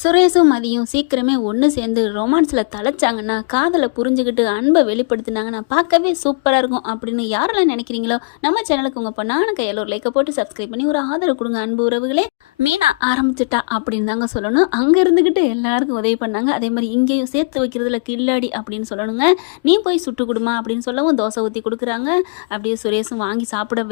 சுரேஷும் மதியும் சீக்கிரமே ஒன்று சேர்ந்து ரொமான்ஸில் தலைச்சாங்கன்னா காதலை புரிஞ்சுக்கிட்டு அன்பை வெளிப்படுத்தினாங்கன்னா பார்க்கவே சூப்பராக இருக்கும் அப்படின்னு யாரெல்லாம் நினைக்கிறீங்களோ நம்ம சேனலுக்கு உங்கள் பொண்ணான கையில் ஒரு லைக்கை போட்டு சப்ஸ்கிரைப் பண்ணி ஒரு ஆதரவு கொடுங்க அன்பு உறவுகளே. மீனா ஆரம்பிச்சிட்டா அப்படின்னு தாங்க சொல்லணும். அங்கே இருந்துக்கிட்டு எல்லாருக்கும் உதவி பண்ணாங்க. அதே மாதிரி இங்கேயும் சேர்த்து வைக்கிறதுல கில்லாடி அப்படின்னு சொல்லணுங்க. நீ போய் சுட்டு கொடுமா அப்படின்னு சொல்லவும் தோசை ஊற்றி கொடுக்குறாங்க. அப்படியே சுரேஷும் வாங்கி சாப்பிட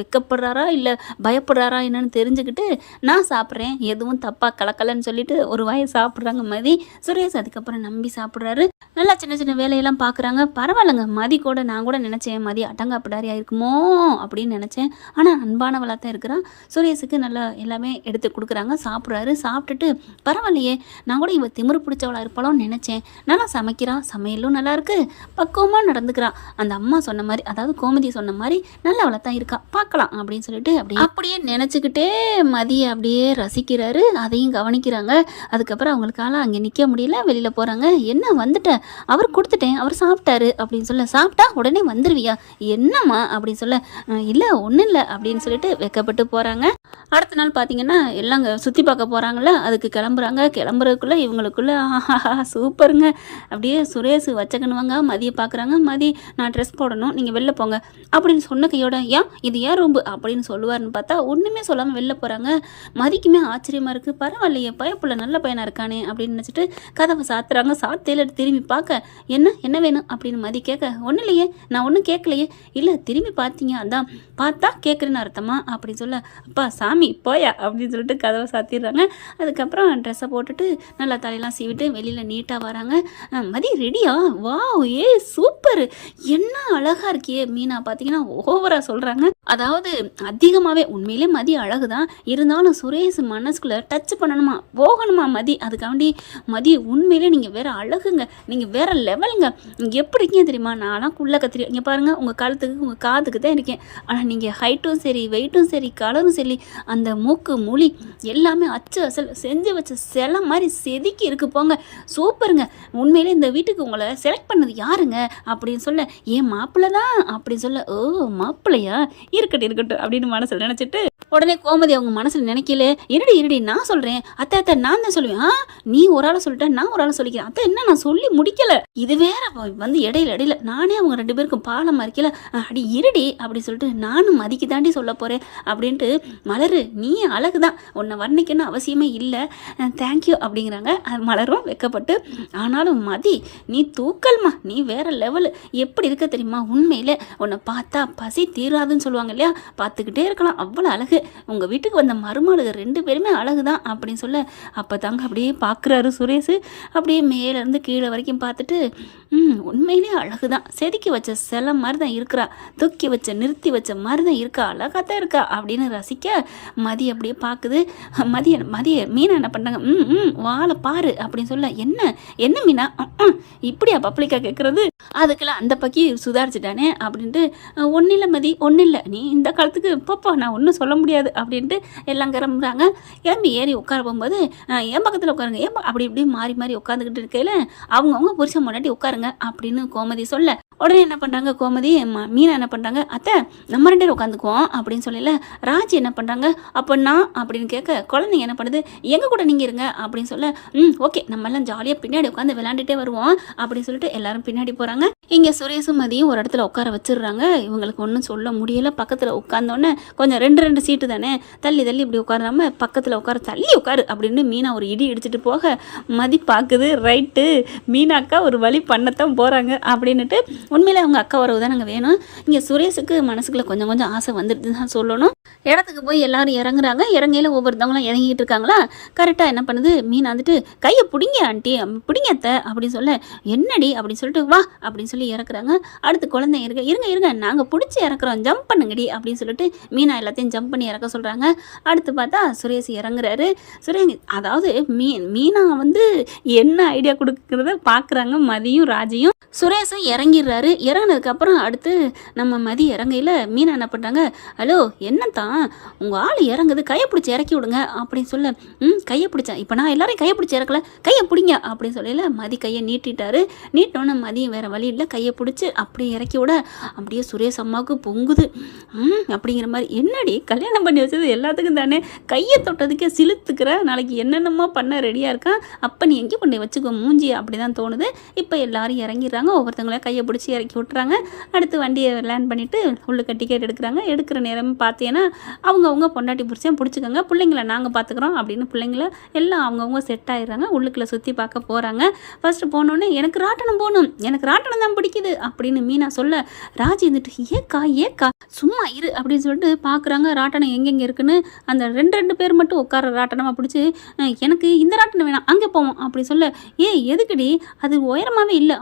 வெக்கப்படுறாரா இல்லை பயப்படுறாரா என்னன்னு தெரிஞ்சுக்கிட்டு நான் சாப்பிட்றேன் எதுவும் தப்பாக கலக்கலன்னு சொல்லிட்டு ஒரு வாயை சாப்பிட்றாங்க மதி. சுரேஷ் அதுக்கப்புறம் நம்பி சாப்பிட்றாரு. நல்லா சின்ன சின்ன வேலையெல்லாம் பார்க்குறாங்க. பரவாயில்லைங்க, மதி கூட நான் கூட நினச்சேன் மதி அட்டங்காப்பிடாரியாக இருக்குமோ அப்படின்னு நினச்சேன். ஆனால் அன்பானவளாக தான் இருக்கிறான். சுரேஷுக்கு நல்லா எல்லாமே எடுத்து கொடுக்குறாங்க. சாப்பிட்றாரு. சாப்பிட்டுட்டு பரவாயில்லையே, நான் கூட இவ திமிரு பிடிச்சவளாக இருப்பாளோன்னு நினச்சேன். நல்லா சமைக்கிறான், சமையலும் நல்லா இருக்கு, பக்குவமாக நடந்துக்கிறான். அந்த அம்மா சொன்ன மாதிரி, அதாவது கோமதி சொன்ன மாதிரி நல்லவளை தான் இருக்கா, பார்க்கலாம் அப்படின்னு சொல்லிட்டு அப்படியே நினச்சிக்கிட்டே மதியை அப்படியே ரசிக்கிறாரு. அதையும் கவனிக்கிறாங்க. அதுக்கப்புறம் அவங்களுக்கால அங்கே நிற்க முடியல, வெளியில் போகிறாங்க. என்ன வந்துட்டேன், அவர் கொடுத்துட்டேன், அவர் சாப்பிட்டாரு அப்படின்னு சொல்ல, சாப்பிட்டா உடனே வந்துடுவியா என்னம்மா அப்படின்னு சொல்ல, இல்லை ஒன்றும் இல்லை அப்படின்னு சொல்லிட்டு வெக்கப்பட்டு போகிறாங்க. அடுத்த நாள் பார்த்தீங்கன்னா எல்லாம் சுற்றி பார்க்க போகிறாங்கள, அதுக்கு கிளம்புறாங்க. கிளம்புறதுக்குள்ளே இவங்களுக்குள்ளே சூப்பருங்க. அப்படியே சுரேஷ் வச்சக்கணுவாங்க. மதியை பார்க்குறாங்க. மதி நான் ட்ரெஸ் போடணும், நீங்கள் வெளில போங்க அப்படின்னு சொன்ன கையோட ஏன் இது ஏன் ரொம்ப அப்படின்னு சொல்லுவார்னு பார்த்தா ஒன்றுமே சொல்லாமல் வெளில போகிறாங்க. மதிக்குமே ஆச்சரியமாக இருக்குது. பரவாயில்லையே பயப்புள்ள நல்ல பையனாக இருக்கானே அப்படின்னு நினச்சிட்டு கதவை சாத்துறாங்க. சாத்தையில் திரும்பி பார்க்க என்ன வேணும் அப்படின்னு மதி கேட்க, ஒன்றும் இல்லையே, நான் ஒன்றும் கேட்கலையே. இல்லை திரும்பி பார்த்தீங்க, அதான் பார்த்தா கேட்குறேன்னு அர்த்தமா அப்படின்னு சொல்ல, அப்பா சாமி போயா அப்படின்னு சொல்லிட்டு கதவை சாத்திடுறாங்க. அதுக்கப்புறம் ட்ரெஸ்ஸை போட்டுட்டு நல்லா தலையெல்லாம் சீவிட்டு வெளியில் நீட்டாக வராங்க. மதி ரெடியா, வா ஏ சூப்பர், என்ன அழகாக இருக்கியே மீனா பார்த்தீங்கன்னா ஓவராக சொல்கிறாங்க. அதாவது அதிகமாகவே உண்மையிலே மதி அழகு தான், இருந்தாலும் சுரேஷ் மனசுக்குள்ளே டச் பண்ணணுமா போகணுமா மதி. அதுக்காண்டி மதி உண்மையிலே நீங்கள் வேறு அழகுங்க, நீங்கள் வேறு லெவலுங்க. நீங்கள் எப்படி இருக்கீங்க தெரியுமா, நான்லாம் குள்ள கத்திரி இங்கே பாருங்கள், உங்கள் கழுத்துக்கு உங்கள் காதுக்கு தான் இருக்கேன். ஆனால் நீங்கள் ஹைட்டும் சரி வெயிட்டும் சரி கலரும் சரி அந்த மூக்கு மொழி எல்லாமே அச்சு அசல் செஞ்சு வச்ச சிலை மாதிரி செதுக்கி இருக்கு போங்க, சூப்பருங்க. உண்மையிலே இந்த வீட்டுக்கு உங்களை செலக்ட் பண்ணது யாருங்க அப்படின்னு சொல்ல, ஏன் மாப்பிள்ளை தான் அப்படின்னு சொல்ல, ஓ மாப்பிள்ளையா, இருக்கட்டும் அப்படின்னு மனசில் நினச்சிட்டு உடனே கோமதி அவங்க மனசில் நினைக்கல, இருடி நான் சொல்கிறேன் அத்தை நான் தான் சொல்லுவேன், நீ ஒரு ஆளை சொல்லிட்டேன் நான் ஒரு ஆளை சொல்லிக்கிறேன் அத்தை, என்ன நான் சொல்லி முடிக்கலை, இது வேற வந்து இடையில நானே அவங்க ரெண்டு பேருக்கும் பாலமாக இருக்கல, அடி இருடி அப்படின்னு சொல்லிட்டு நானும் மதிக்கு தாண்டி சொல்ல போகிறேன் அப்படின்ட்டு, மலரு நீ அழகு தான், உன்னை வர்ணிக்கணும் அவசியமே இல்லை, தேங்க்யூ அப்படிங்கிறாங்க. மலரும் வெக்கப்பட்டு, ஆனாலும் மதி நீ தூக்கல்மா, நீ வேற லெவலு, எப்படி இருக்க தெரியுமா, உண்மையில் உன்னை பார்த்தா பசி தீராதுன்னு சொல்லுவாங்க இல்லையா, பார்த்துக்கிட்டே இருக்கலாம், அவ்வளோ அழகு, உங்கள் வீட்டுக்கு வந்த மருமகளுக்கு ரெண்டு பேருமே அழகு தான் அப்படின்னு சொல்ல, அப்போ தாங்க அப்படியே பார்க்குறாரு சுரேஷ். அப்படியே மேலேருந்து கீழே வரைக்கும் பார்த்துட்டு, உண்மையிலே அழகு தான், செதுக்கி வச்ச சிலை மாதிரி தான் இருக்கிறா, தூக்கி வச்ச நிறுத்தி வச்ச மாதிரி தான் இருக்கா, அழகாக தான் இருக்கா அப்படின்னு ரசிக்க மதி அப்படியே பார்க்குது. மதிய மீனா என்ன பண்ணுறாங்க, வாழை பாரு அப்படின்னு சொல்ல, என்ன மீனா இப்படியா பப்ளிக்காக கேட்குறது, அதுக்கெல்லாம் அந்த பக்கி சுதாரிச்சுட்டானே அப்படின்ட்டு, ஒன்றும் இல்லை மதி ஒன்றும் இல்லை, நீ இந்த காலத்துக்கு போப்போ நான் ஒன்றும் சொல்ல முடியாது அப்படின்ட்டு எல்லாம் கிளம்புறாங்க. கிளம்பி ஏறி உட்கார போகும்போது என் பக்கத்தில் உட்காருங்க, அப்படி இப்படி மாறி உட்காந்துக்கிட்டு இருக்கையில் அவங்கவுங்க புருஷன் முன்னாடி உட்காருங்க அப்படின்னு கோமதி சொல்ல, உடனே என்ன பண்ணுறாங்க கோமதி மீனா என்ன பண்ணுறாங்க, அத்தை நம்ம ரெண்டு பேரும் உட்காந்துக்குவோம் அப்படின்னு சொல்லல. ராஜி என்ன பண்ணுறாங்க, அப்போ நான் அப்படின்னு கேட்க, குழந்தைங்க என்ன பண்ணுது, எங்கள் கூட நீங்கள் இருங்க அப்படின்னு சொல்ல, ஓகே நம்ம எல்லாம் ஜாலியாக பின்னாடி உட்காந்து விளையாண்டுட்டே வருவோம் அப்படின்னு சொல்லிட்டு எல்லாரும் பின்னாடி போகிறாங்க. இங்கே சுரேஷும் மதியும் ஒரு இடத்துல உட்கார வச்சிடுறாங்க. இவங்களுக்கு ஒன்றும் சொல்ல முடியலை. பக்கத்தில் உட்காந்தோன்னே கொஞ்சம் ரெண்டு சீட்டு தானே, தள்ளி இப்படி உட்காராம பக்கத்தில் தள்ளி உட்காரு அப்படின்னு மீனா ஒரு இடி இடிச்சிட்டு போக, மதி பார்க்குது, ரைட்டு மீனாக்கா ஒரு வழி பண்ணத்தான் போகிறாங்க அப்படின்னுட்டு. உண்மையிலே அவங்க அக்கா வரவு தான் நாங்கள் வேணும். இங்கே சுரேஷுக்கு மனசுக்குள்ள கொஞ்சம் ஆசை வந்துட்டு தான் சொல்லணும். இடத்துக்கு போய் எல்லாரும் இறங்குறாங்க. இறங்கையில் ஒவ்வொருத்தவங்களாம் இறங்கிட்டு இருக்காங்களா, கரெக்டாக என்ன பண்ணுது மீனா வந்துட்டு, கையை பிடிங்க ஆண்டி பிடிங்க அத்தை அப்படின்னு சொல்ல, என்னடி அப்படின்னு சொல்லிட்டு வா அப்படின்னு சொல்லி இறக்குறாங்க. அடுத்து குழந்தை இருங்க நாங்கள் பிடிச்சி இறக்குறோம், ஜம்ப் பண்ணுங்கடி அப்படின்னு சொல்லிட்டு மீனா எல்லாத்தையும் ஜம்ப் பண்ணி இறக்க சொல்கிறாங்க. அடுத்து பார்த்தா சுரேஷ் இறங்குறாரு. அதாவது மீனா வந்து என்ன ஐடியா கொடுக்குறத பார்க்குறாங்க மதியும் ராஜியும். சுரேஷும் இறங்கிடுறாரு. இறங்கினதுக்கப்புறம் அடுத்து நம்ம மதி இறங்கையில் மீனா என்ன பண்ணுறாங்க, ஹலோ என்னத்தான் உங்கள் ஆள் இறங்குது, கையை பிடிச்சி இறக்கி விடுங்க அப்படின்னு சொல்ல, கையை பிடிச்சேன், இப்போ நான் எல்லாரையும் கையை பிடிச்சி இறக்கல, கையை பிடிங்க அப்படின்னு சொல்லல. மதி கையை நீட்டிட்டாரு. நீட்டினோன்னு மதியம் வேறு வழி இல்லை, வண்டியில் கையை பிடிச்சி அப்படியே இறக்கி விட அப்படியே சுரேஷ் அம்மாவுக்கு பொங்குது. அப்படிங்கிற மாதிரி, என்னடி கல்யாணம் பண்ணி வச்சது எல்லாத்துக்கும் தானே, கையை தொட்டதுக்கே சிலுத்துக்கிற, நாளைக்கு என்னென்னமோ பண்ண ரெடியாக இருக்கான், அப்போ நீ எங்கே கொண்டு வச்சுக்கோ மூஞ்சி அப்படி தான் தோணுது. இப்போ எல்லாரும் இறங்கிடுறாங்க, ஒவ்வொருத்தவங்களையும் கையை பிடிச்சி இறக்கி விட்டுறாங்க. அடுத்து வண்டியை லேண்ட் பண்ணிவிட்டு உள்ளுக்கு டிக்கெட் எடுக்கிறாங்க. எடுக்கிற நேரம் பார்த்தீங்கன்னா அவங்கவுங்க பொண்டாட்டி பிடிச்சேன் பிடிச்சிக்கோங்க, பிள்ளைங்கள நாங்கள் பார்த்துக்குறோம் அப்படின்னு பிள்ளைங்கள எல்லாம் அவங்கவுங்க செட் ஆகிடுறாங்க. உள்ளுக்குள்ளே சுற்றி பார்க்க போகிறாங்க. ஃபஸ்ட்டு போனோடனே எனக்கு ராட்டனம் போகணும், எனக்கு ராட்டனம் தான் பிடிக்குது அப்படின்னு மீனா சொல்ல, ராஜி இருந்துட்டு ஏக்கா சும்மா இரு அப்படின்னு சொல்லிட்டு பார்க்குறாங்க ராட்டனம் எங்கெங்கே இருக்குன்னு. அந்த ரெண்டு பேர் மட்டும் உட்கார ராட்டனமாக பிடிச்சி, எனக்கு இந்த ராட்டனம் வேணாம் அங்கே போவோம் அப்படி சொல்ல, எதுக்குடி அது உயரமாகவே இல்லை,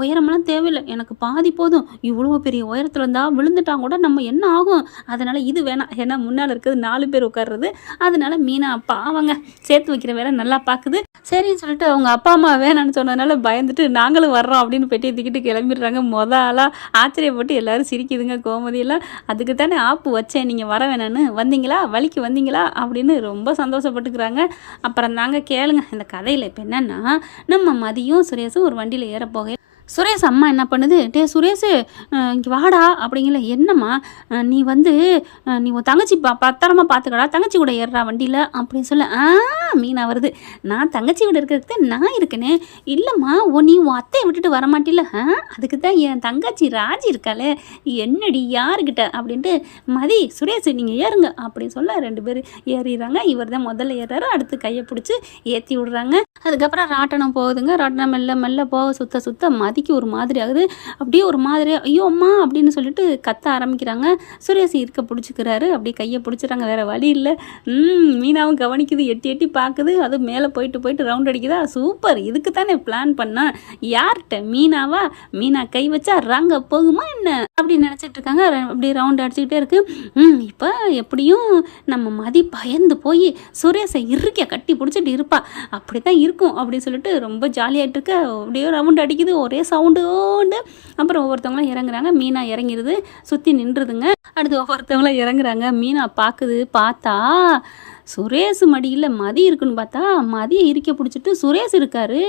உயரமெல்லாம் தேவையில்லை, எனக்கு பாதி போதும், இவ்வளோ பெரிய உயரத்தில் இருந்தால் விழுந்துட்டாங்க கூட நம்ம என்ன ஆகும், அதனால் இது வேணாம், ஏன்னா முன்னால் இருக்கிறது 4 பேர் உட்கார்றது, அதனால மீனா பாவங்க சேர்த்து வைக்கிற வேலை நல்லா பார்க்குது. சரின்னு சொல்லிட்டு அவங்க அப்பா அம்மா வேணான்னு சொன்னதுனால பயந்துட்டு நாங்களும் வர்றோம் அப்படின்னு பெட்டியை தூக்கிட்டு கிளம்பிடுறாங்க. ஆளாக ஆச்சரியப்பட்டு எல்லாரும் சிரிக்குதுங்க. கோமதியெல்லாம் அதுக்கு தானே ஆப்பு வச்சேன், நீங்கள் வர வேணான்னு, வந்தீங்களா வலிக்கு வந்தீங்களா அப்படின்னு ரொம்ப சந்தோஷப்பட்டுக்கிறாங்க. அப்புறம் தாங்க கேளுங்க இந்த கதையில். இப்போ என்னென்னா, நம்ம மதியும் சுரேஷும் ஒரு வண்டியில் ஏற போக சுரேஷ் அம்மா என்ன பண்ணுது, சுரேஷ் இங்கே வாடா அப்படிங்கல, என்னம்மா நீ நீ உன் தங்கச்சி பத்திரமா பார்த்துக்கடா, தங்கச்சி கூட ஏறுறா வண்டியில் அப்படின்னு சொல்ல, மீனா வருது, நான் தங்கச்சி கூட இருக்கிறதுக்கு நான் இருக்கேனே, இல்லைம்மா நீ உன் அத்தையை விட்டுட்டு வரமாட்டில்ல, அதுக்கு தான் என் தங்கச்சி ராஜி இருக்காளே, என்னடி யாருக்கிட்ட அப்படின்ட்டு, மதி சுரேஷ் நீங்கள் ஏறுங்க அப்படின்னு சொல்ல 2 பேர் ஏறிடுறாங்க. இவர் தான் முதல்ல ஏறாரு, அடுத்து கையை பிடிச்சி ஏற்றி விடுறாங்க. அதுக்கப்புறம் ராட்டனம் போகுதுங்க. ராட்டனம் மெல்ல மெல்ல போக சுத்த மதிக்கு ஒரு மாதிரி ஆகுது. அப்படியே ஒரு மாதிரி ஐயோ அம்மா அப்படின்னு சொல்லிட்டு கத்த ஆரம்பிக்கிறாங்க. சுரேஷ் இருக்க பிடிச்சிக்கிறாரு, அப்படியே கையை பிடிச்சிட்றாங்க, வேறு வழி இல்லை. மீனாவும் கவனிக்குது, எட்டி பார்க்குது, அது மேலே போயிட்டு ரவுண்ட் அடிக்குதா, சூப்பர், இதுக்கு தானே பிளான் பண்ணா, யார்கிட்ட மீனாவா, மீனா கை வச்சா ராங்க போகுமா என்ன அப்படின்னு நினச்சிட்டு இருக்காங்க. அப்படியே ரவுண்ட் அடிச்சுக்கிட்டே இருக்கு. இப்போ எப்படியும் நம்ம மதி பயந்து போய் சுரேஷை இருக்க கட்டி பிடிச்சிட்டு இருப்பா, அப்படி தான் இருக்கும் அப்படின்னு சொல்லிட்டு ரொம்ப ஜாலியாகிட்டு இருக்க. அப்படியே ரவுண்ட் அடிக்குது, ஒரே சவுண்டு. அப்புறம் ஒவ்வொருத்தவங்களும் இறங்குறாங்க. மீனா இறங்கிடுது, சுற்றி நின்றுதுங்க. அடுத்து ஒவ்வொருத்தவங்களும் இறங்குறாங்க. மீனா பார்த்தா சுரேஷ் மடியில் மதி இருக்குன்னு பார்த்தா மதியை இருக்க பிடிச்சிட்டு சுரேஷ் இருக்காரு.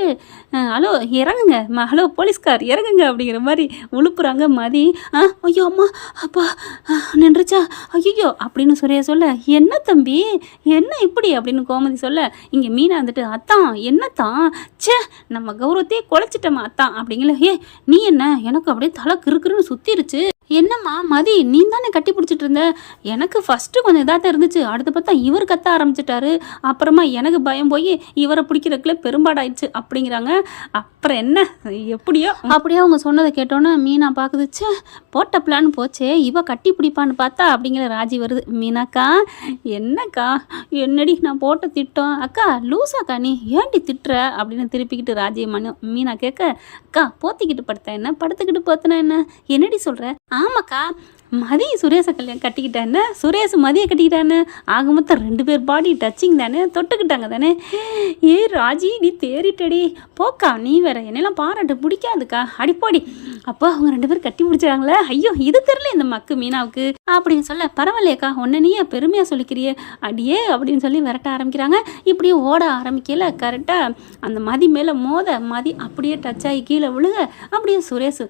ஹலோ இறங்குங்க, ஹலோ போலீஸ்கார் இறங்குங்க அப்படிங்கிற மாதிரி உழுப்புறாங்க. மதி ஐயோ அம்மா அப்பா நின்றுச்சா ஐயோ அப்படின்னு சுரேஷ் சொல்ல, என்ன தம்பி என்ன இப்படி அப்படின்னு கோமதி சொல்ல, இங்கே மீனா வந்துட்டு, அத்தான் என்னத்தான், நம்ம கௌரவத்தையே குலைச்சிட்டோமா அத்தான் அப்படிங்கல, நீ என்ன, எனக்கு அப்படியே தலை கிறுக்கிறுன்னு சுத்திருச்சு, என்னம்மா மதி நீ தானே கட்டி பிடிச்சிட்டு இருந்த, எனக்கு ஃபஸ்ட்டு கொஞ்சம் இதாக தான் இருந்துச்சு, அடுத்து பார்த்தா இவர் கத்த ஆரம்பிச்சிட்டாரு, அப்புறமா எனக்கு பயம் போய் இவரை பிடிக்கிறதுக்குள்ளே பெரும்பாடாயிடுச்சு அப்படிங்கிறாங்க. அப்புறம் என்ன எப்படியோ அப்படியே அவங்க சொன்னதை கேட்டோன்னே மீனா பார்க்குதுச்சு, போட்ட பிளான் போச்சே, இவ கட்டி பிடிப்பான்னு பார்த்தா அப்படிங்கிற ராஜி வருது. மீனாக்கா என்னக்கா, என்னடி நான் போட்ட திட்டம், அக்கா லூசாக்கா நீ ஏன்டி திட்டுற அப்படின்னு திருப்பிக்கிட்டு ராஜி மீனா கேட்க, அக்கா போத்திக்கிட்டு படுத்தா என்ன, படுத்துக்கிட்டு போத்தினா என்ன, என்னடி சொல்கிற, ஆமாக்கா மதி சுரேஷை கல்யாணம் கட்டிக்கிட்டானே, சுரேஷ் மதியை கட்டிக்கிட்டானே, ஆக மொத்தம் 2 பேர் பாடி டச்சிங் தானே, தொட்டுக்கிட்டாங்க தானே, ராஜி நீ தேறிட்டடி போக்கா, நீ வேற என்னெல்லாம் பாராட்டு பிடிக்காதுக்கா அடிப்போடி, அப்போ அவங்க 2 பேர் கட்டி பிடிச்சாங்களே, ஐயோ இது தெரில இந்த மக்கு மீனாவுக்கு அப்படின்னு சொல்ல, பரவாயில்லையக்கா ஒன்றை நீயே பெருமையாக சொல்லிக்கிறியே அடியே அப்படின்னு சொல்லி விரட்ட ஆரம்பிக்கிறாங்க. இப்படியே ஓட ஆரம்பிக்கல, கரெக்டாக அந்த மதி மேலே மதி அப்படியே டச் ஆகி கீழே விழுக, அப்படியே சுரேஷ்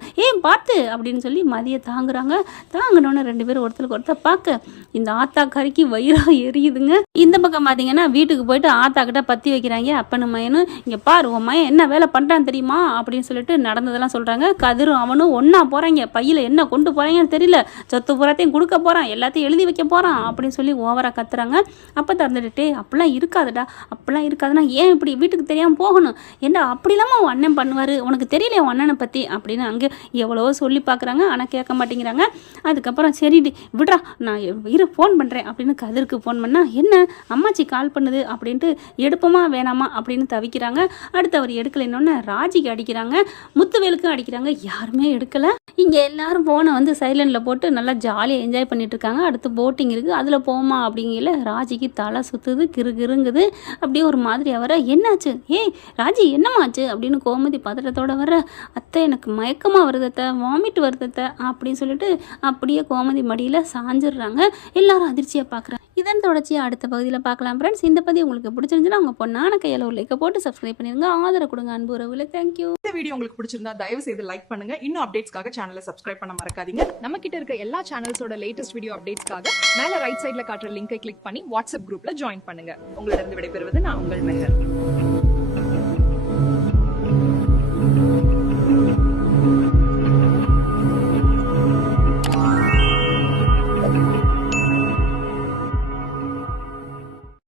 பார்த்து அப்படின்னு சொல்லி மதியை தாங்குறாங்க. தாங்கினோன்னு 2 பேரும் ஒருத்தருக்கு ஒருத்தர் பார்க்க இந்த ஆத்தா கறிக்கு வயிறாக எரியுதுங்க. இந்த பக்கம் பார்த்தீங்கன்னா வீட்டுக்கு போயிட்டு ஆத்தா கிட்ட பற்றி வைக்கிறாங்க. அப்பனும் மயனும், இங்கே பாரு உன் மயன் என்ன வேலை பண்ணுறான்னு தெரியுமா அப்படின்னு சொல்லிட்டு நடந்ததெல்லாம் சொல்கிறாங்க. கதிரும் அவனும் ஒன்றா போகிறாங்க, பையில் என்ன கொண்டு போகிறாங்கன்னு தெரியல, சொத்து புறத்தையும் கொடுக்க போகிறான், எல்லாத்தையும் எழுதி வைக்க போகிறான் அப்படின்னு சொல்லி ஓவராக கத்துறாங்க. அப்போ திறந்துட்டு, அப்படிலாம் இருக்காதுடா, அப்படிலாம் இருக்காதுன்னா ஏன் இப்படி வீட்டுக்கு தெரியாமல் போகணும், ஏண்டா அப்படி இல்லாமல் உன் அண்ணன் பண்ணுவார், உனக்கு தெரியல உன் அண்ணனை பற்றி அப்படின்னு அங்கே எவ்வளவோ சொல்லி பார்க்குறாங்க. ஆனால் கேட்க மாட்டேங்கிறாங்க. அதுக்கப்புறம் சரி விட்றா நான் ஃபோன் பண்ணுறேன் அப்படின்னு கதிருக்கு ஃபோன் பண்ணால், என்ன அம்மாச்சி கால் பண்ணுது அப்படின்ட்டு எடுப்போமா வேணாமா அப்படின்னு தவிக்கிறாங்க. அடுத்து அவர் எடுக்கலைன்னொன்னே ராஜிக்கு அடிக்கிறாங்க, முத்துவேலுக்கும் அடிக்கிறாங்க, யாருமே எடுக்கலை. இங்கே எல்லாரும் ஃபோனை வந்து சைலண்டில் போட்டு நல்லா ஜாலியாக என்ஜாய் பண்ணிட்டு இருக்காங்க. அடுத்து போட்டிங் இருக்குது, அதில் போமா அப்படிங்கல ராஜிக்கு தலை சுற்றுது, கிறுகிறுங்குது. அப்படியே ஒரு மாதிரியாக வர, என்னாச்சு ஏய் ராஜி என்னமாச்சு அப்படின்னு கோமதி பதட்டத்தோட வர, அத்தை எனக்கு மயக்கமாக வருதத்தை, வாமிட் வருதத்தை அப்படின்னு சொல்லிட்டு அப்படியே கோமதி மடியில் சாஞ்சிடுறாங்க. எல்லாரும் அதிர்ச்சியாக பார்க்குறாங்க. இதன் தொடர்ச்சியாக அடுத்த பகுதியில் பார்க்கலாம் ஃப்ரெண்ட்ஸ். இந்த பதிவு உங்களுக்கு பிடிச்சிருந்துச்சுன்னா உங்கள் பொண்ணான கையில் ஒரு லைக்கை போட்டு சப்ஸ்கிரைப் பண்ணிடுங்க. ஆதரவு கொடுங்க அன்பு உறவுல. தேங்க்யூ. இந்த வீடியோ உங்களுக்கு பிடிச்சிருந்தா தயவு செய்து லைக் பண்ணுங்க. இன்னும் அப்டேட்ஸ்க்காக சேனலை சப்ஸ்கிரைப் பண்ண மறக்காதீங்க. நம்ம கிட்ட இருக்க எல்லா சேனல்ஸோட லேட்டஸ்ட் வீடியோ அப்டேட்ஸ்க்காக மேல ரைட் சைடுல காட்டுற லிங்கை கிளிக் பண்ணி வாட்ஸ்அப் குரூப்ல ஜாயின் பண்ணுங்க. உங்களிடம் விடைபெறுவது நான் உங்கள் மெஹர்.